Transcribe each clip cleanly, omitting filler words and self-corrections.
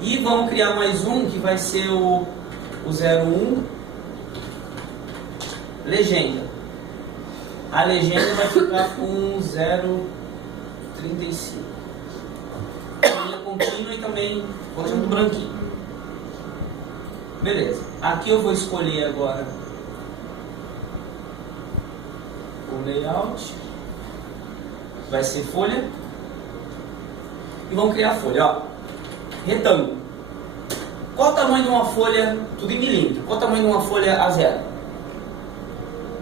E vamos criar mais um que vai ser o 01 legenda. A legenda vai ficar com 0,35. Linha contínua e também continua branquinho. Beleza. Aqui eu vou escolher agora o layout. Vai ser folha. E vamos criar a folha, ó. Retângulo. Qual o tamanho de uma folha, tudo em milímetro, qual o tamanho de uma folha A0?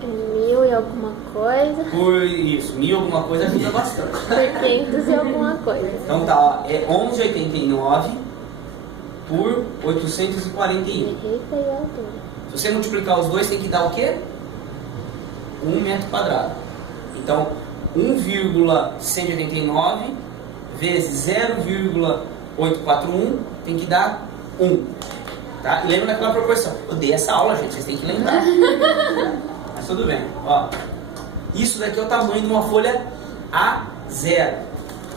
1000 e alguma coisa. Por isso, 1000 alguma coisa ajuda bastante. Por 500 e alguma coisa. Então tá, ó, é 1189 por 841. Direita e altura. Se você multiplicar os dois, tem que dar o quê? 1 metro quadrado. Então, 1,189 vezes 0,841 tem que dar 1. Tá? E lembra daquela proporção. Eu dei essa aula, gente, vocês têm que lembrar. Mas tudo bem. Ó, isso daqui é o tamanho de uma folha A0.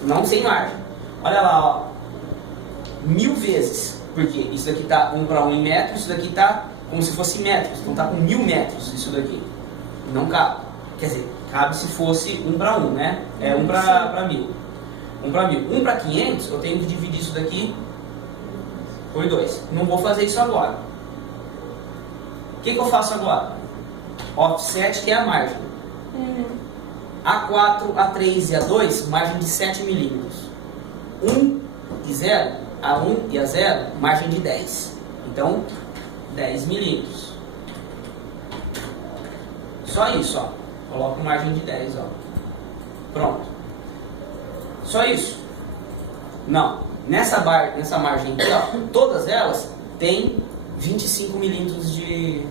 Não sem margem. Olha lá, ó. 1000 vezes. Porque isso daqui tá 1 para 1 em metros, isso daqui tá como se fosse metros. Então tá com 1000 metros isso daqui. Não cabe. Quer dizer, cabe se fosse 1 para 1, né? É 1 para 1000. 1 para 1000. 1 para 500, eu tenho que dividir isso daqui por 2. Não vou fazer isso agora. O que eu faço agora? Offset, que é a margem. A4, A3 e A2, margem de 7 milímetros. 1 e 0, A1 e A0, margem de 10. Então, 10 milímetros. Só isso, ó. Coloco margem de 10, ó. Pronto. Só isso? Não. Nessa margem aqui, ó, todas elas têm 25 milímetros de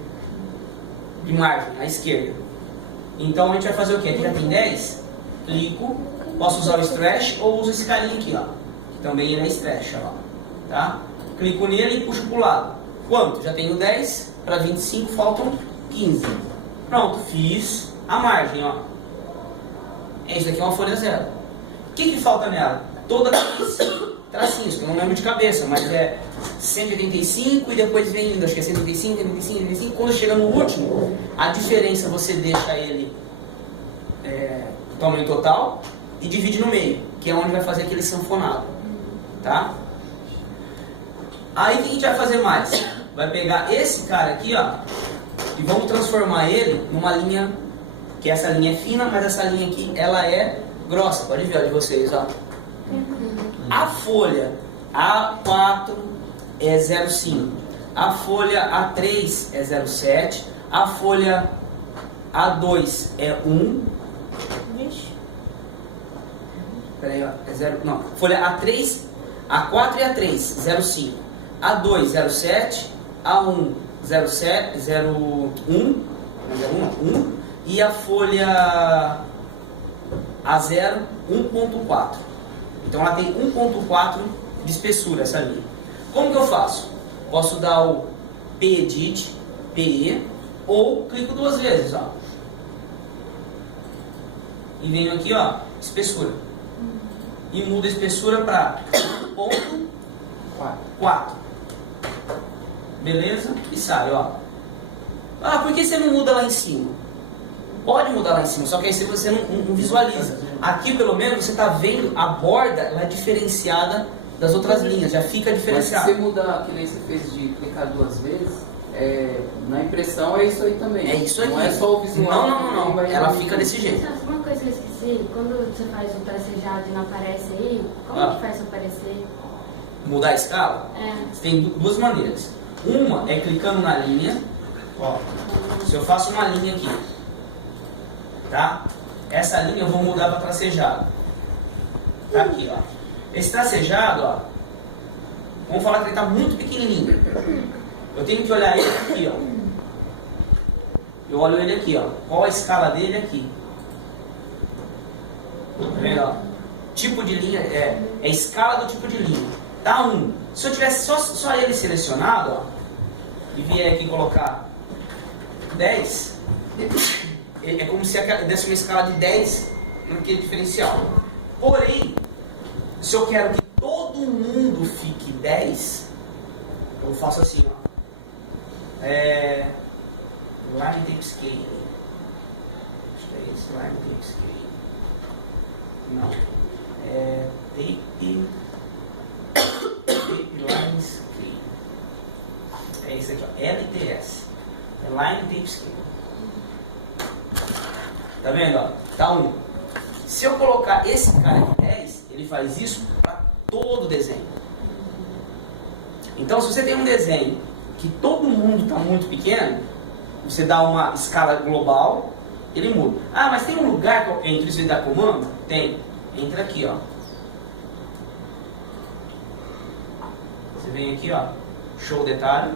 margem à esquerda. Então a gente vai fazer o quê? Aqui já tem 10. Clico. Posso usar o stretch ou uso esse carinha aqui, ó. Que também ele é stretch, ó. Tá? Clico nele e puxo para o lado. Quanto? Já tenho 10 para 25, faltam 15. Pronto, fiz a margem, ó. Essa daqui é uma folha 0. O que falta nela? Todas aqueles tracinhos, que eu não lembro de cabeça, mas é 185 e depois vem indo, acho que é 185, 185, 185. Quando chega no último, a diferença você deixa ele o tamanho total e divide no meio, que é onde vai fazer aquele sanfonado. Tá? Aí o que a gente vai fazer mais? Vai pegar esse cara aqui, ó, e vamos transformar ele numa linha, que essa linha é fina, mas essa linha aqui, ela é grossa. Pode ver, ó, de vocês, ó. A folha A4 é 0,5, a folha A3 é 0,7, a folha A2 é 1. Peraí, ó, é 0, não, folha A3, A4 e A3, 0,5, A2, 0,7, A1, 0,7, 0,1, 1, e a folha A0, 1,4. Então ela tem 1,4 de espessura, essa linha. Como que eu faço? Posso dar o P-Edit, PE, ou clico duas vezes, ó. E venho aqui, ó, espessura. E mudo a espessura para 0,4. Beleza? E sai, ó. Ah, por que você não muda lá em cima? Pode mudar lá em cima, só que aí você não visualiza. Aqui, pelo menos, você está vendo a borda, ela é diferenciada das outras linhas, já fica diferenciada. Mas se você mudar, que nem você fez de clicar duas vezes, na impressão é isso aí também. É isso aí. Não é só o visual. Não. Ela fica desse jeito. Uma coisa que eu esqueci, quando você faz o tracejado e não aparece aí, como que faz pra aparecer? Mudar a escala? Você tem duas maneiras. Uma é clicando na linha. Ó, se eu faço uma linha aqui, tá? Essa linha eu vou mudar para tracejado. Tá aqui, ó. Esse tracejado, ó, vamos falar que ele está muito pequenininho. Eu tenho que olhar ele aqui, ó. Eu olho ele aqui, ó. Qual a escala dele aqui? Tá vendo, ó? Tipo de linha, é a escala do tipo de linha. Tá 1. Se eu tivesse só ele selecionado, ó, e vier aqui colocar 10, é como se desse uma escala de 10 naquele diferencial. Porém, se eu quero que todo mundo fique 10, eu faço assim, ó. Line tape scale. Acho que é isso, line tape scale. Não. Tape line scale. É isso aqui, ó. LTS. Line tape scale. Tá vendo, ó? Tá 1. Se eu colocar esse cara aqui 10, ele faz isso para todo o desenho. Então, se você tem um desenho que todo mundo está muito pequeno, você dá uma escala global, ele muda. Ah, mas tem um lugar que eu entro e você dá comando? Tem. Entra aqui, ó. Você vem aqui, ó. Show detalhe.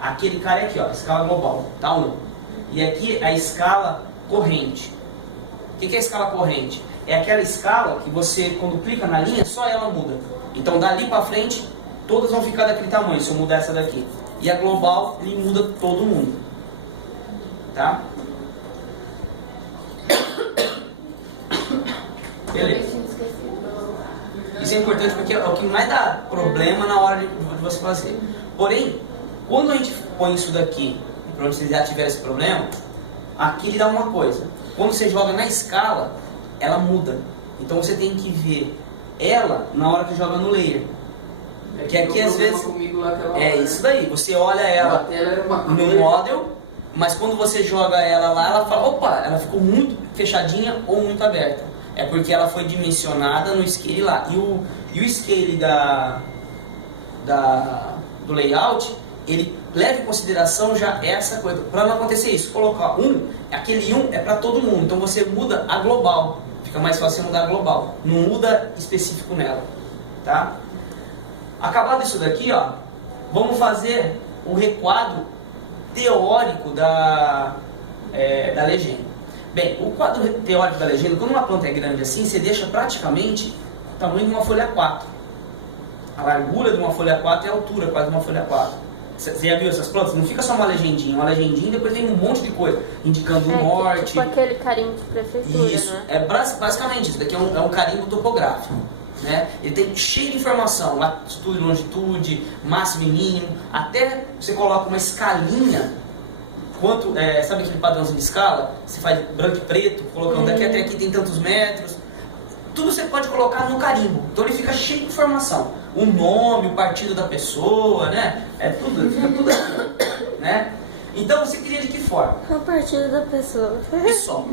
Aquele cara é aqui, ó. Escala global. Tá 1. E aqui a escala corrente. O que é a escala corrente? É aquela escala que você, quando clica na linha, só ela muda. Então, dali para frente, todas vão ficar daquele tamanho, se eu mudar essa daqui. E a global, ele muda todo mundo. Tá? Beleza. Isso é importante porque é o que mais dá problema na hora de você fazer. Porém, quando a gente põe isso daqui, para você já tiver esse problema, aqui ele dá uma coisa. Quando você joga na escala, ela muda. Então você tem que ver ela na hora que joga no layer. Que aqui às vezes é isso daí. Você olha ela no model, mas quando você joga ela lá, ela fala, opa, ela ficou muito fechadinha ou muito aberta. É porque ela foi dimensionada no scale lá. E o scale do layout, ele leva em consideração já essa coisa. Para não acontecer isso, colocar aquele 1 é para todo mundo. Então você muda a global. Fica mais fácil você mudar a global. Não muda específico nela. Tá? Acabado isso daqui, ó, vamos fazer o requadro teórico da legenda. Bem, o quadro teórico da legenda, quando uma planta é grande assim, você deixa praticamente o tamanho de uma folha 4. A largura de uma folha 4 é a altura quase de uma folha 4. Você já viu essas plantas? Não fica só uma legendinha e depois tem um monte de coisa, indicando o norte. Tipo aquele carimbo de prefeitura, isso, né? é basicamente isso. Daqui é um carimbo topográfico. Né? Ele tem cheio de informação, latitude, longitude, máximo e mínimo, até você coloca uma escalinha, sabe aquele padrãozinho de escala? Você faz branco e preto, colocando daqui até aqui tem tantos metros, tudo você pode colocar no carimbo, então ele fica cheio de informação, o nome, o partido da pessoa, né? Fica tudo aqui, né? Então você cria de que forma? O partido da pessoa. E só,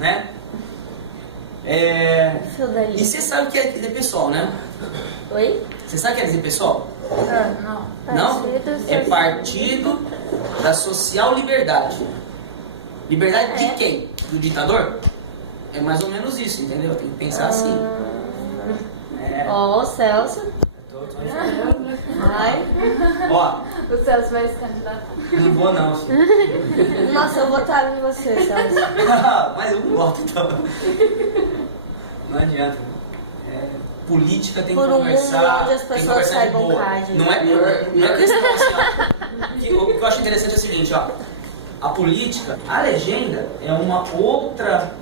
né? E você sabe o que é dizer pessoal, né? Oi? Você sabe o que é dizer pessoal? Não. Não? É Partido da Social Liberdade. Liberdade de quem? Do ditador? É mais ou menos isso, entendeu? Tem que pensar assim. Ó, o Celso. Vai. Ó, O Celso vai se candidatar. não vou não, filho. Nossa, eu votava em você, Celso. Mas eu não gosto então. Não adianta. Política tem que Por um conversar. mundo onde as tem que pessoas conversar de saibam boa. CAD. Não é questão assim, ó. O que eu acho interessante é o seguinte, ó. A política, a legenda é uma outra.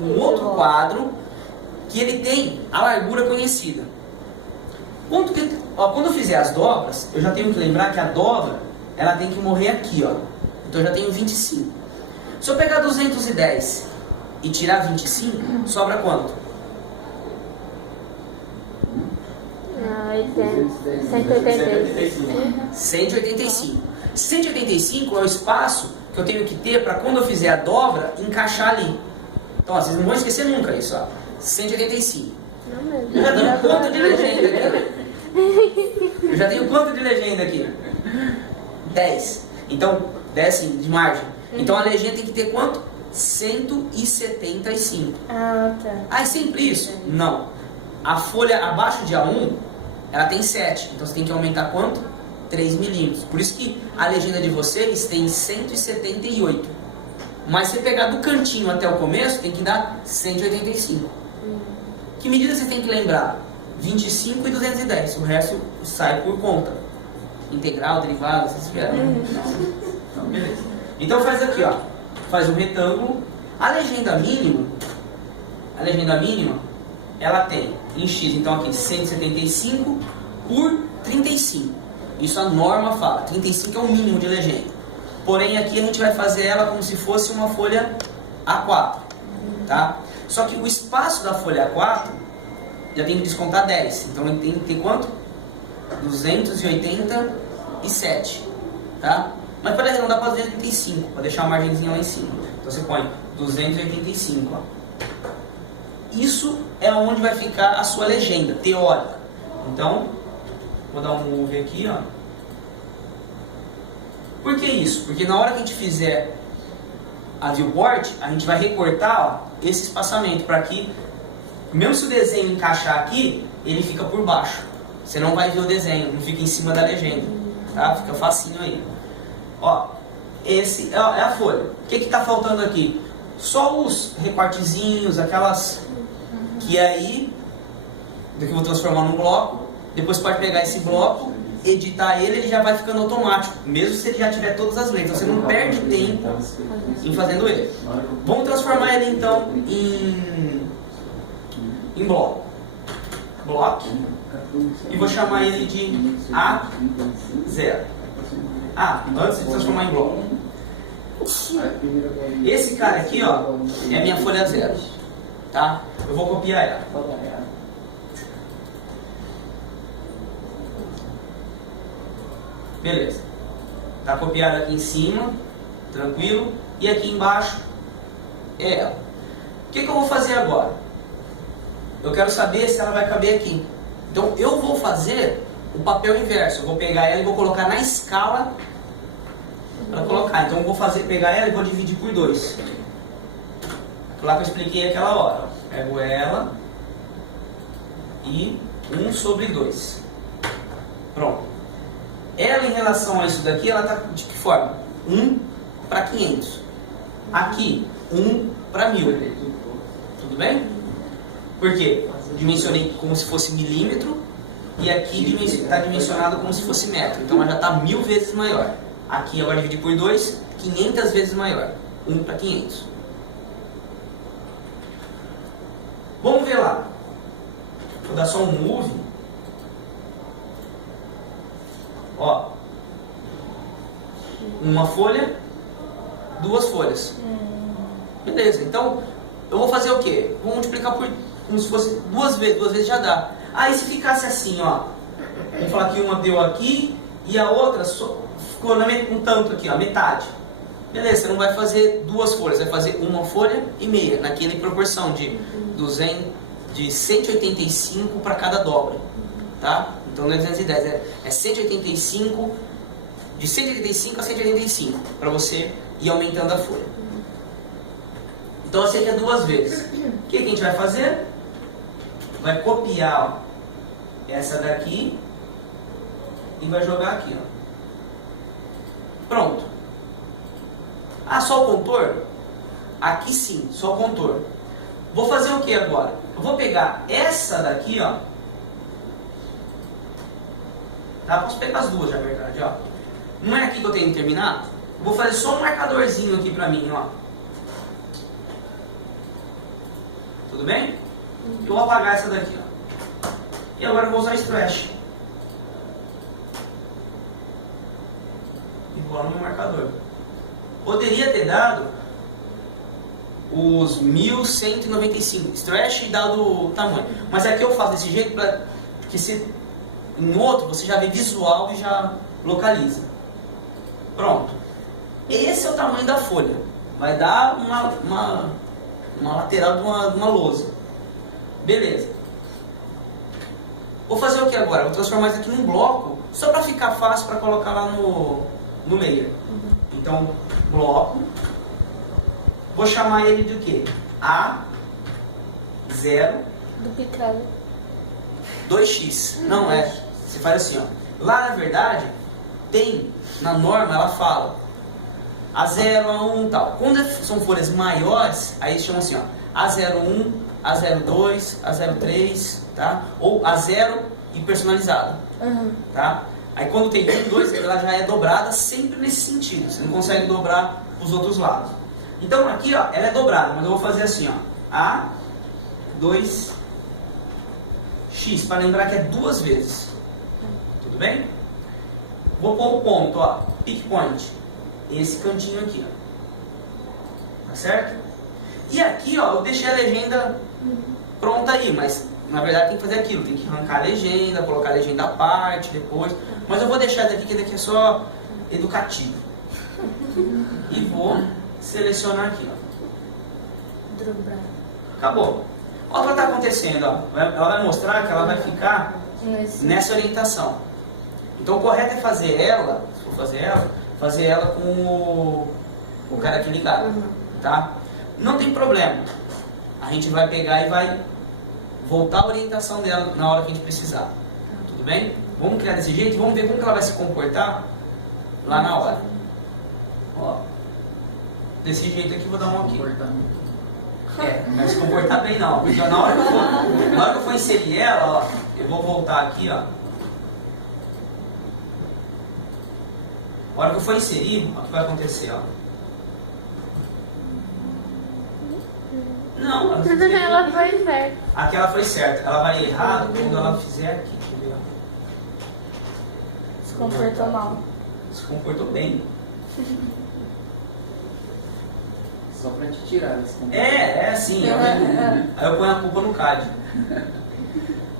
Um outro quadro que ele tem a largura conhecida. Quando eu fizer as dobras, eu já tenho que lembrar que a dobra ela tem que morrer aqui, ó. Então eu já tenho 25. Se eu pegar 210 e tirar 25, sobra quanto? 185. 185. 185 é o espaço que eu tenho que ter para quando eu fizer a dobra, encaixar ali. Então, ó, vocês não vão esquecer nunca isso, ó. 185. Não mesmo. Eu já tenho quanto de legenda aqui? Eu já tenho quanto de legenda aqui? 10. Então, 10 assim, de margem. Então a legenda tem que ter quanto? 175. Ah, tá. Ah, é sempre isso? Não. A folha abaixo de A1, ela tem 7. Então você tem que aumentar quanto? 3 milímetros. Por isso que a legenda de vocês tem 178. Mas se pegar do cantinho até o começo, tem que dar 185. Que medida você tem que lembrar? 25 e 210. O resto sai por conta. Integral, derivada, vocês vieram. Então, beleza. Então faz aqui, ó. Faz um retângulo. A legenda mínima, ela tem em X, então aqui 175 por 35. Isso a norma fala, 35 é o mínimo de legenda. Porém aqui a gente vai fazer ela como se fosse uma folha A4, tá? Só que o espaço da folha A4 já tem que descontar 10, então tem que ter quanto? 287, tá? Mas para arredondar para 285, para deixar a margenzinha lá em cima. Então você põe 285, ó. Isso é onde vai ficar a sua legenda teórica. Então, vou dar um move aqui, ó. Por que isso? Porque na hora que a gente fizer a viewport, a gente vai recortar, ó, esse espaçamento para que, mesmo se o desenho encaixar aqui, ele fica por baixo. Você não vai ver o desenho, não fica em cima da legenda, tá? Fica facinho aí. Ó, esse é a folha. O que está faltando aqui? Só os recortezinhos, aquelas que aí, daqui eu vou transformar num bloco. Depois pode pegar esse bloco, editar ele já vai ficando automático, mesmo se ele já tiver todas as letras. Você não perde tempo em fazendo ele. Vamos transformar ele então em bloco. Bloco. E vou chamar ele de A0. Antes de transformar em bloco. Esse cara aqui, ó, é a minha folha 0. Tá? Eu vou copiar ela. Beleza. Tá copiado aqui em cima, tranquilo. E aqui embaixo é ela. O que eu vou fazer agora? Eu quero saber se ela vai caber aqui. Então eu vou fazer o papel inverso. Eu vou pegar ela e vou colocar na escala para colocar. Então eu vou pegar ela e vou dividir por 2. Lá que eu expliquei aquela hora. Pego ela e 1 sobre 2. Pronto. Ela em relação a isso daqui, ela está de que forma? 1 para 500. Aqui, 1 para 1000. Tudo bem? Por quê? Dimensionei como se fosse milímetro e aqui está dimensionado como se fosse metro. Então ela já está 1000 vezes maior. Aqui agora dividir por 2, 500 vezes maior. 1 para 500. Vamos ver lá. Vou dar só um move. Ó. Uma folha, 2 folhas. Beleza, então eu vou fazer o quê? Vou multiplicar por como se fosse 2 vezes já dá. Aí se ficasse assim, ó. Vamos falar que uma deu aqui e a outra ficou um tanto aqui, ó, metade. Beleza, você não vai fazer 2 folhas, vai fazer 1 folha e meia, naquela proporção de 185 para cada dobra, tá? Então não é 210, é 185, de 185 a 185, para você ir aumentando a folha. Então eu sei que é 2 vezes. O que a gente vai fazer? Vai copiar, ó, essa daqui e vai jogar aqui, ó. Pronto. Só o contorno? Aqui sim, só o contorno. Vou fazer o que agora? Eu vou pegar essa daqui, ó. Tá? Posso pegar as duas, na verdade, ó. Não é aqui que eu tenho que terminar? Eu vou fazer só um marcadorzinho aqui pra mim, ó. Tudo bem? Eu vou apagar essa daqui, ó. E agora eu vou usar Stretch. Igual no meu marcador. Poderia ter dado os 1195. Stretch e dado o tamanho. Mas aqui eu faço desse jeito porque em outro você já vê visual e já localiza. Pronto. Esse é o tamanho da folha. Vai dar uma lateral de uma lousa. Beleza. Vou fazer o que agora? Vou transformar isso aqui num bloco, só para ficar fácil para colocar lá no meio. Então, bloco. Vou chamar ele de o quê? A0 duplicado 2x. Não é. Você faz assim, ó. Lá na verdade, tem, na norma ela fala A0, A1 e tal. Quando são folhas maiores, aí eles chamam assim, ó. A01, A02, A03, tá? Ou A0 e personalizado. Tá? Aí quando tem 1, 2, ela já é dobrada sempre nesse sentido. Você não consegue dobrar os outros lados. Então aqui, ó, ela é dobrada, mas eu vou fazer assim, ó. A2, X, para lembrar que é 2 vezes. Tudo bem? Vou pôr o ponto, ó, pick point. Esse cantinho aqui, ó. Tá certo? E aqui, ó, eu deixei a legenda pronta aí, mas na verdade tem que fazer aquilo, tem que arrancar a legenda, colocar a legenda à parte depois. Mas eu vou deixar daqui, que daqui é só educativo. E vou selecionar aqui, ó. Acabou. Olha o que está acontecendo, ó. Ela vai mostrar que ela vai ficar nessa orientação. Então o correto é fazer ela, se for fazer ela com o cara aqui ligado, tá? Não tem problema. A gente vai pegar e vai voltar a orientação dela na hora que a gente precisar. Tudo bem? Vamos criar desse jeito e vamos ver como que ela vai se comportar lá na hora. Ó, desse jeito aqui, vou dar um aqui. Não vai se comportar bem não, porque na hora que eu for inserir ela, ó, eu vou voltar aqui, ó. Na hora que eu for inserir, ó, o que vai acontecer, ó. Não, ela fez Ela foi certa. aqui ela foi certa. Ela vai errar quando ela fizer aqui, entendeu? Se comportou mal. Se comportou bem. Só pra te tirar desse comportamento. É assim. Aí eu ponho a culpa no CAD.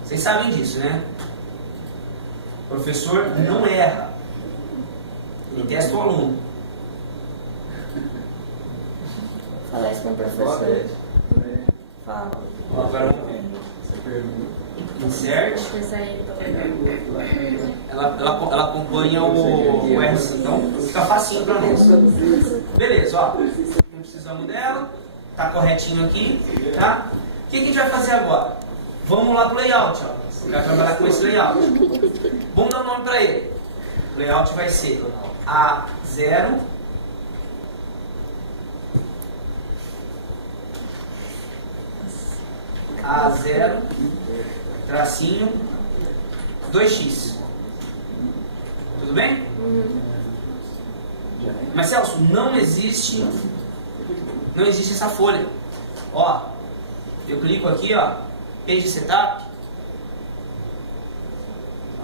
Vocês sabem disso, né? O professor não erra. Ele testa o aluno. Fala isso com o professor. Fala. Ó, agora vamos ver. Insert. Ela acompanha o R5. Então fica facinho pra nós. Beleza, ó. Não precisamos dela. Tá corretinho aqui, tá? O que a gente vai fazer agora? Vamos lá pro layout, ó. Eu quero trabalhar com esse layout. Vamos dar um nome pra ele. O layout vai ser A0. A0, tracinho, 2x. Tudo bem? Mas Celso, não existe essa folha. Ó, eu clico aqui, ó, page setup.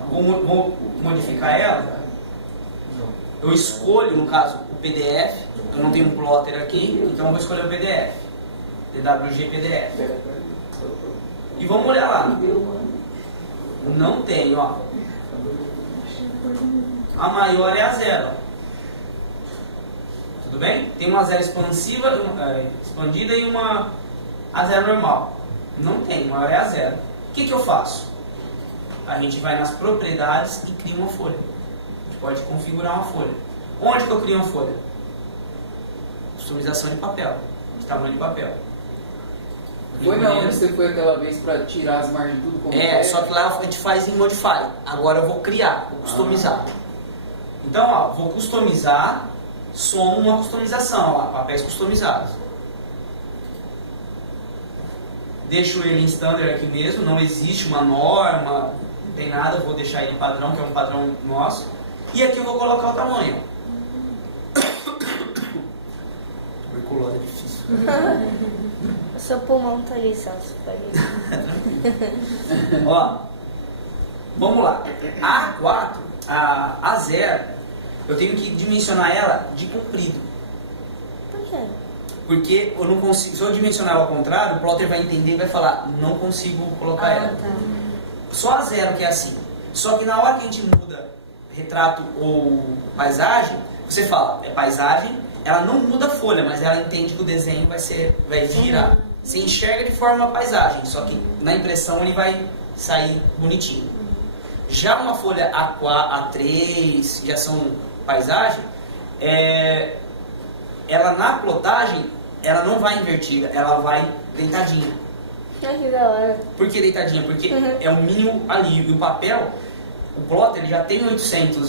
Vou modificar ela. Eu escolho, no caso, o PDF. Eu não tenho um plotter aqui, então eu vou escolher o PDF. DWG PDF. E vamos olhar lá. Não tem, ó. A maior é a 0. Tudo bem? Tem uma 0 expansiva, expandida e uma a 0 normal. Não tem, a maior é a 0. O que eu faço? A gente vai nas propriedades e cria uma folha. A gente pode configurar uma folha. Onde que eu crio uma folha? Customização de papel. De tamanho de papel. Foi não, você foi aquela vez pra tirar as margens tudo como só que lá a gente faz em Modify. Agora eu vou criar, vou customizar. Então, ó, vou customizar, somo uma customização, ó, papéis customizados. Deixo ele em standard aqui mesmo, não existe uma norma, não tem nada, eu vou deixar ele padrão, que é um padrão nosso. E aqui eu vou colocar o tamanho. Tuberculose é difícil. O seu pulmão tá aí, Celso. Ó, vamos lá. A A4, a A0, eu tenho que dimensionar ela de comprido. Por quê? Porque eu não consigo, se eu dimensionar ela ao contrário, o plotter vai entender e vai falar, não consigo colocar ela. Tá. Só a 0 que é assim. Só que na hora que a gente muda retrato ou paisagem, você fala, é paisagem, ela não muda a folha, mas ela entende que o desenho vai girar. Você enxerga de forma paisagem, só que na impressão ele vai sair bonitinho. Já uma folha A4, A3, já são paisagem, ela na plotagem, ela não vai invertida, ela vai deitadinha. Ai, que da hora. Por que deitadinha? Porque é o mínimo ali. E o papel, o plotter, ele já tem 900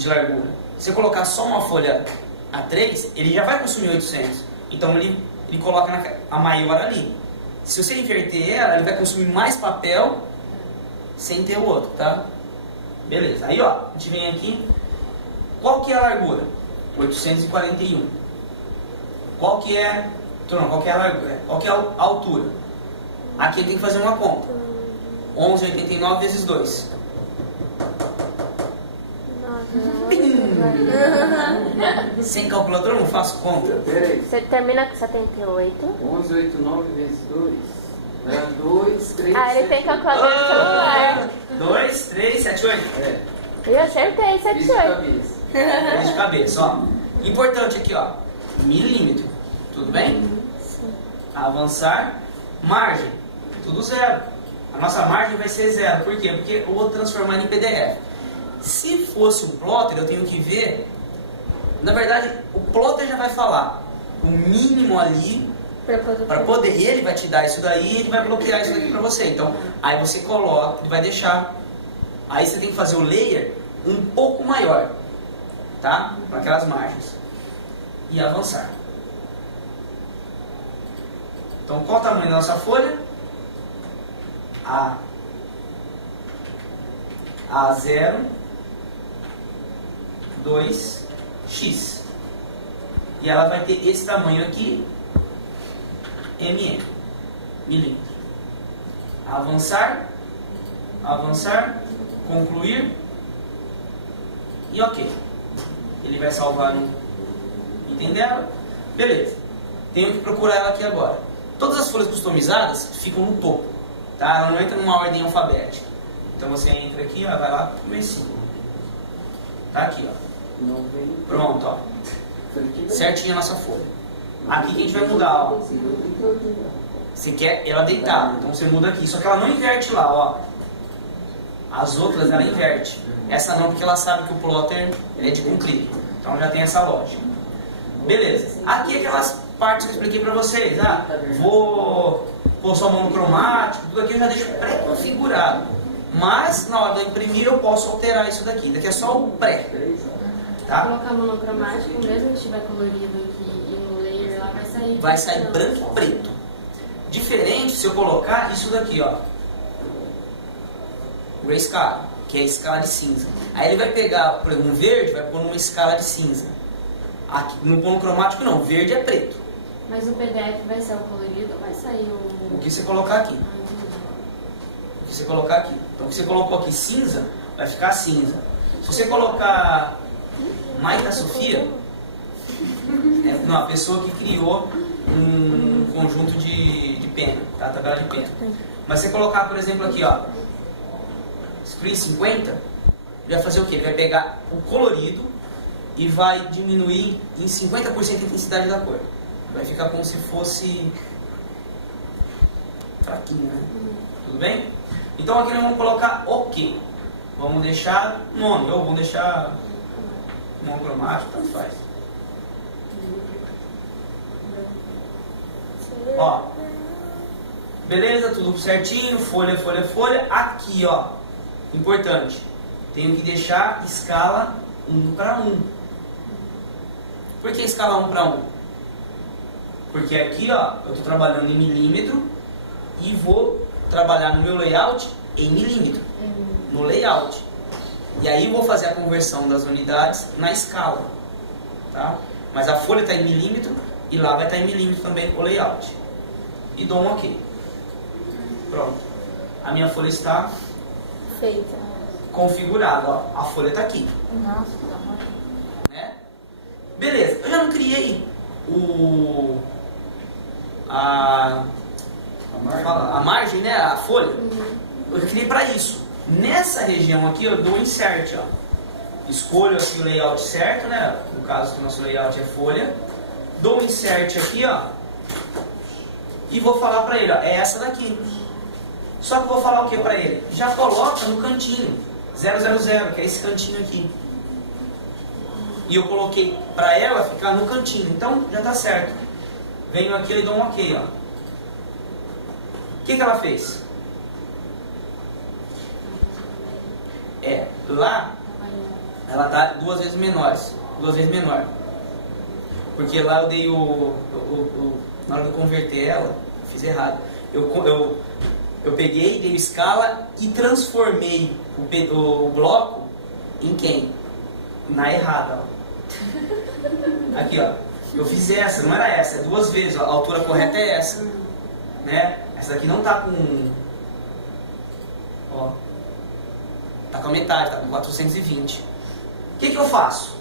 de largura. Se você colocar só uma folha A3, ele já vai consumir 800. Então ele coloca a maior ali. Se você inverter ela, ele vai consumir mais papel sem ter o outro, tá? Beleza. Aí, ó, a gente vem aqui. Qual que é a largura? 841. Qual que é a largura? Qual que é a altura? Aqui tem que fazer uma conta. 11,89 vezes 2. Sem calculadora eu não faço conta. Peraí. Você termina com 78. 11,89 vezes 2. Dá 2, 3, Ah, ele tem calculadora no celular. 2, 3, 7, 8. É, Eu acertei, isso de 78. cabeça. De cabeça, ó. Importante aqui, ó. Milímetro. Tudo bem? Avançar. Margem. Tudo zero. A nossa margem vai ser zero. Por quê? Porque eu vou transformar em PDF. Se fosse o plotter, eu tenho que ver. Na verdade, o plotter já vai falar o mínimo ali para poder. E ele vai te dar isso daí e ele vai bloquear isso daqui para você. Então, aí você coloca, ele vai deixar. Aí você tem que fazer o layer um pouco maior, tá? Para aquelas margens. E avançar. Então, qual o tamanho da nossa folha? A0, 2x. E ela vai ter esse tamanho aqui, mm, milímetro. Avançar, avançar, concluir e ok. Ele vai salvar no item dela. Beleza. Tenho que procurar ela aqui agora. Todas as folhas customizadas ficam no topo, tá? Ela não entra numa ordem alfabética. Então você entra aqui, ó, vai lá pro versículo. Tá aqui, ó. Pronto, ó. Certinho a nossa folha. Aqui que a gente vai mudar, ó. Você quer ela deitada, então você muda aqui. Só que ela não inverte lá, ó. As outras ela inverte. Essa não, porque ela sabe que o plotter ele é de um clique. Então já tem essa lógica. Beleza. Aqui aquelas partes que eu expliquei pra vocês. Ah, vou pôr só monocromático, tudo aqui eu já deixo pré-configurado. Mas na hora de imprimir eu posso alterar isso daqui. Daqui é só o pré. Tá? Colocar monocromático, mesmo que estiver colorido aqui e no layer lá vai sair. Vai sair branco e preto. Diferente se eu colocar isso daqui, ó. Grayscale, que é a escala de cinza. Aí ele vai pegar, por exemplo, um verde, vai pôr numa escala de cinza. Aqui, no monocromático não, verde é preto. Mas o PDF vai ser o colorido ou vai sair o... O que você colocar aqui. Ah, entendi. O que você colocar aqui. Então o que você colocou aqui cinza, vai ficar cinza. Se você colocar Maita Sofia, é a pessoa que criou um conjunto de pena, tá? Tabela de pena. Mas se você colocar, por exemplo, aqui, ó, Screen 50, ele vai fazer o quê? Ele vai pegar o colorido e vai diminuir em 50% a intensidade da cor. Vai ficar como se fosse fraquinho, né? Tudo bem? Então aqui nós vamos colocar OK. Vamos deixar nome, ou vamos deixar monocromático, tanto faz. Ó, beleza, tudo certinho, folha, folha, folha. Aqui, ó, importante, tenho que deixar escala 1 para 1. Por que escala 1 para 1? Porque aqui, ó, eu estou trabalhando em milímetro e vou trabalhar no meu layout em milímetro, no layout. E aí eu vou fazer a conversão das unidades na escala, tá? Mas a folha está em milímetro e lá vai estar em milímetro também o layout. E dou um OK. Pronto. A minha folha está Feita. configurada, ó. A folha está aqui. Nossa, tá bom. Né? Beleza. Eu já não criei a margem, né? A folha. Eu criei para isso. Nessa região aqui eu dou insert, ó. Escolho aqui o layout certo, né? No caso que o nosso layout é folha. Dou insert aqui, ó. E vou falar para ele, ó, é essa daqui. Só que eu vou falar o que para ele? Já coloca no cantinho 000, que é esse cantinho aqui. E eu coloquei para ela ficar no cantinho. Então já tá certo. Venho aqui e dou um OK, ó. O que ela fez? Lá ela tá 2 vezes menor. Porque lá eu dei na hora de eu converter ela, eu fiz errado. Eu peguei, dei escala e transformei o bloco em quem? Na errada, ó. Aqui, ó. Eu fiz essa, não era essa, é 2 vezes, ó. A altura correta é essa, né? Essa daqui não tá com com a metade, tá com 420. O que eu faço?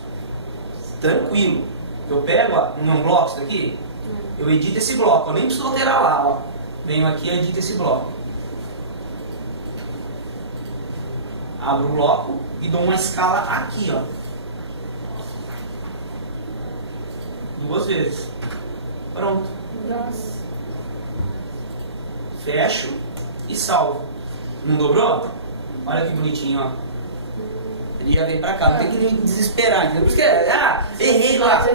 Tranquilo. Eu pego, ó, um bloco isso daqui, eu edito esse bloco, eu nem preciso alterar lá, ó. Venho aqui e edito esse bloco. Abro o bloco e dou uma escala aqui, ó. 2 vezes. Pronto. Nossa. Fecho e salvo. Não dobrou? Olha que bonitinho, ó. Ele já vem pra cá, não tem que me desesperar, entendeu? Por isso que, errei lá.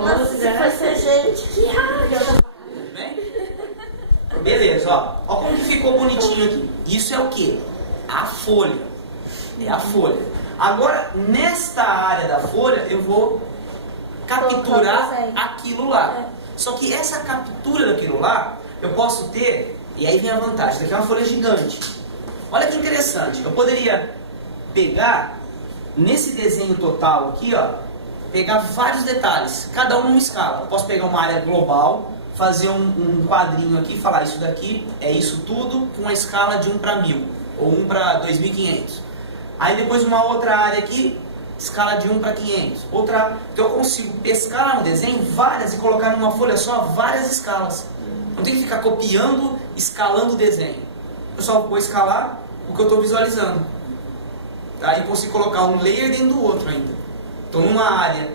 Nossa, se fosse a gente, que raiva. Tudo bem? Beleza, ó. Ó como que ficou bonitinho aqui. Isso é o que? A folha. É a folha. Agora, nesta área da folha, eu vou capturar aquilo lá. Só que essa captura daquilo lá, eu posso ter, e aí vem a vantagem, isso aqui é uma folha gigante. Olha que interessante, eu poderia pegar, nesse desenho total aqui, ó, pegar vários detalhes, cada um numa escala. Eu posso pegar uma área global, fazer um quadrinho aqui, falar isso daqui é isso tudo, com uma escala de 1 para 1000, ou 1 para 2500. Aí depois uma outra área aqui, escala de 1 para 500. Outra, que eu consigo pescar no desenho várias e colocar numa folha só várias escalas. Não tem que ficar copiando, escalando o desenho. Eu só vou escalar o que eu estou visualizando. Aí eu consigo colocar um layer dentro do outro ainda. Então numa área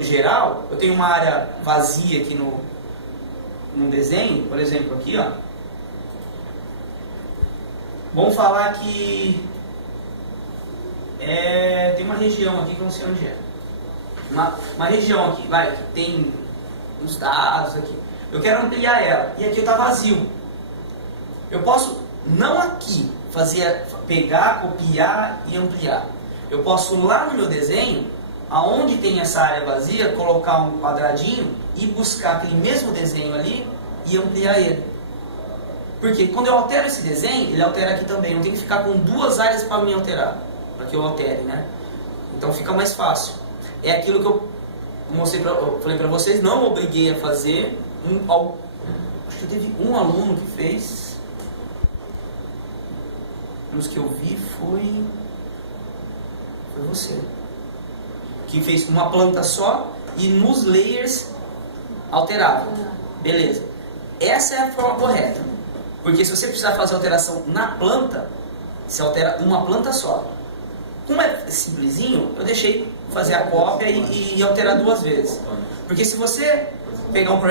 geral, eu tenho uma área vazia aqui no desenho, por exemplo aqui, ó. Vamos falar que tem uma região aqui que eu não sei onde é. Uma região aqui, vai, que tem uns dados aqui. Eu quero ampliar ela. E aqui está vazio. Eu posso, não aqui, pegar, copiar e ampliar. Eu posso lá no meu desenho, aonde tem essa área vazia, colocar um quadradinho e buscar aquele mesmo desenho ali e ampliar ele. Porque quando eu altero esse desenho, ele altera aqui também. Eu não tenho que ficar com 2 áreas para me alterar, para que eu altere, né? Então fica mais fácil. É aquilo que eu falei para vocês, não obriguei a fazer. Acho que teve um aluno que fez. Nos que eu vi foi você. Que fez uma planta só e nos layers alterava. Beleza. Essa é a forma correta. Porque se você precisar fazer alteração na planta, você altera uma planta só. Como é simplesinho, eu deixei fazer a cópia e alterar 2 vezes. Porque se você pegar um projeto